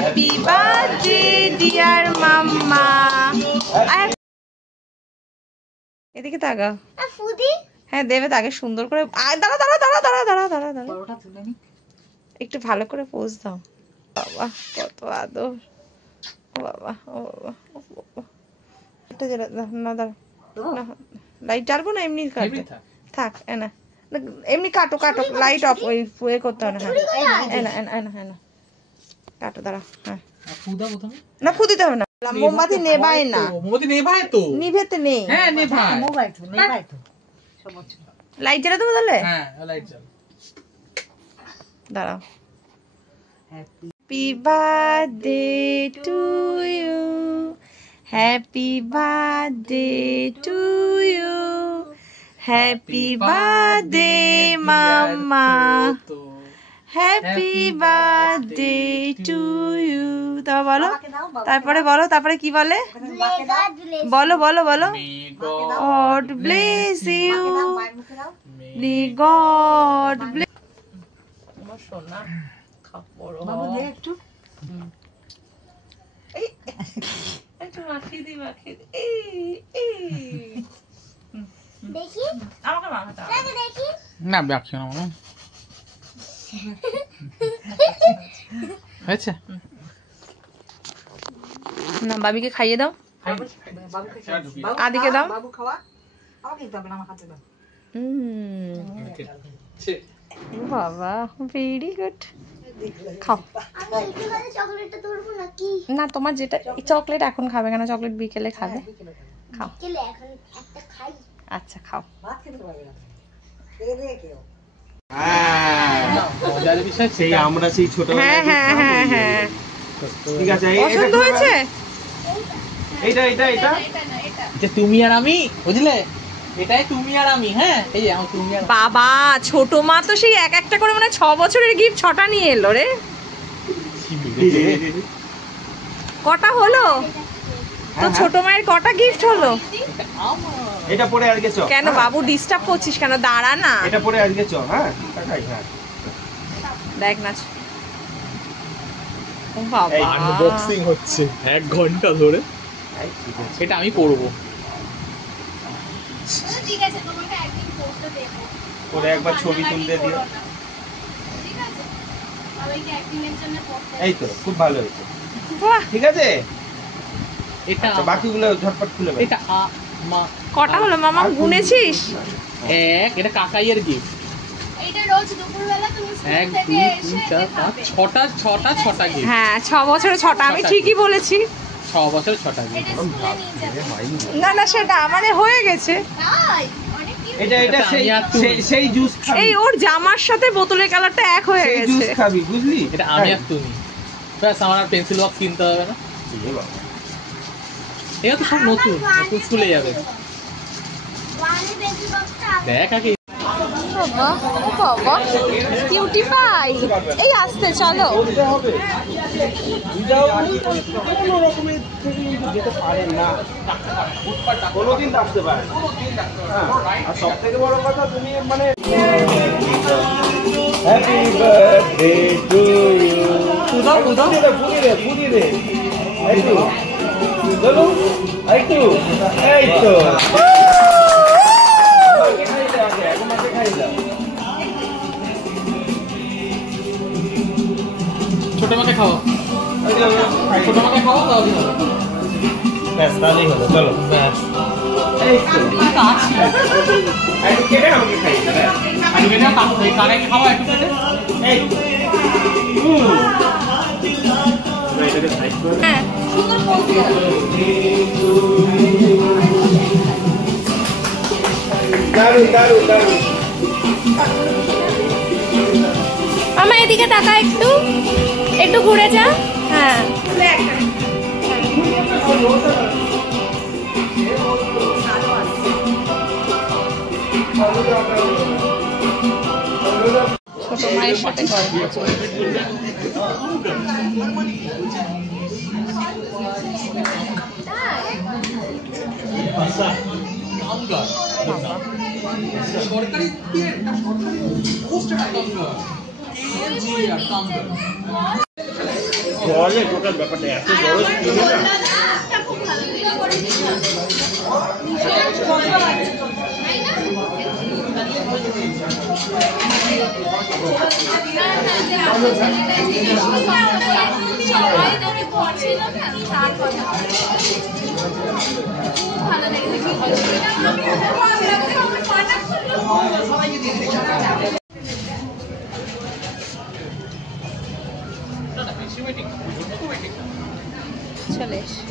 Happy birthday dear মাম্মা। এদিকে তাকা। হ্যাঁ দেবে তাকে সুন্দর করে। দাঁড়া দাঁড়া দাঁড়া দাঁড়া দাঁড়া দাঁড়া দাঁড়া, একটু ভালো করে পোজ দাও। বাবা কত আদর, বাবা ও বাবা ও বাবা। না দাঁড়া, লাইট জ্বালবো না এমনি কাটো, থাক এনা এমনি কাটো কাটো, লাইট অফ ওই এ করতে হবে না। হ্যাঁ এনা এনা এনা এনা কাটো, দাঁড়া। হ্যাঁ না ফু দিতে হবে না, মোমবাতি নেভায় না, মোমবাতি নেভায় তো, নিভেতে নেই। হ্যাঁ নেভায়, মোবাইল তো নেভায় তো। লাইট জ্বালা দেবো তাহলে? হ্যাঁ লাইট জ্বাল, দাঁড়াও। Happy birthday to you, happy birthday to you, happy birthday mamma, happy birthday to you. তো বলো, তারপরে বলো, তারপরে কি বলে বলো বলো বলো। God bless you, God bless. আমার সোনা খাবো বাবু, দে একটু, একটু মাখিয়ে দি, মাখিয়ে দি। দেখি আমাকে মাখাতে হবে, দেখি না বাকি না মামা হয়েছে না। বাবিকে খাইয়ে দাও, আদিকে দাও, বাবু খাওয়া, আমাকে দিতে হবে না, আমার হাতে দাও। বাবা ভেরি গুড, খাও। না তোমার যেটা চকলেট এখন খাবে কেন, চকলেট বিকেলে খাবে, খাও। আচ্ছা খাও। আমরা সেই ছোট, হ্যাঁ হ্যাঁ হ্যাঁ হ্যাঁ ঠিক আছে। পছন্দ হয়েছে এইটা এইটা এটা যে তুমি আর আমি, বুঝলে, এটাই তুমি আর আমি। হ্যাঁ এই যে আমার তুমি আর বাবা, ছোট মা তো সেই এক একটা করে মানে 6 বছরের গিফট 6টা নিয়ে এলো রে। কটা হলো তো ছোট মায়ের, কটা গিফট হলো? এটা পরে আজকে চ। কেন বাবু ডিস্টার্ব করছিস কেন, দাঁড়া না। এটা পরে আজকে চ। হ্যাঁ হ্যাঁ দেখ না, ও বাবা আনবক্সিং হচ্ছে 1 ঘন্টা ধরে। এটা আমি পরবো, ঠিক আছে, তোমাকে একদিন পরতে দেব, পরে একবার ছবি তুলতে দিও, ঠিক আছে, সবাইকে একদিন এর জন্য পরতে। এই তো খুব ভালো হয়েছে, বাহ ঠিক আছে। এটা বাকিগুলো ঝটপট খুলে দাও। এটা কটা হলো মামা, গুনেছিস? এটা কাকাইয়ের গিফট। এইটা রোজ দুপুরবেলা তুমি স্কুল থেকে এসে 6টা গিফট। হ্যাঁ 6 বছরে 6টা, আমি ঠিকই বলেছি, 6 বছরে 6টা গিফট। না না সেটা মানে হয়ে গেছে। তাই অনেক কি, এটা এটা সেই জুস খাবি, এই ওর জামার সাথে বোতলের কালারটা এক হয়ে গেছে, সেই জুস খাবি বুঝলি। এটা আমি আর তুমি, ব্যাস আমার আর পেন্সিল বক্স কিনতে হবে না। এ বাবা, এটা তো সব নতুন নতুন স্কুলে যাবে। ওয়ানে পেন্সিল বক্সটা দেখ আগে বাবা ও বাবা কিউটি পাই। এই আসতে চলো, কোনো রকমের যেতে পারেন না, কোনোদিন আসতে পারে না। আর সব থেকে বড় কথা তুমি মানে হ্যাপি বার্থডে টু ইউ। বুঝি রে এই তো চলো, এই তো এই তো ছোট মাকে খাও, ছোট মাকে খাও, ব্যাস তাহলেই হলো। চলো ব্যাস, এই তো কেটে আমাকে খাইয়ে কাকাকে খাওয়া একটু কেটে, এই তো এটাকে সাইড করে। হ্যাঁ দারুন দারুন দারুন। মামা এদিকে তাকা, একটু একটু ঘুরে যা। হ্যাঁ ছোট মায়ের সাথে গল্প চলছে। সরকারি পোস্ট জলে টোটাল ব্যাপারটা এত বড় স্ক্রিনে না চলে এসো।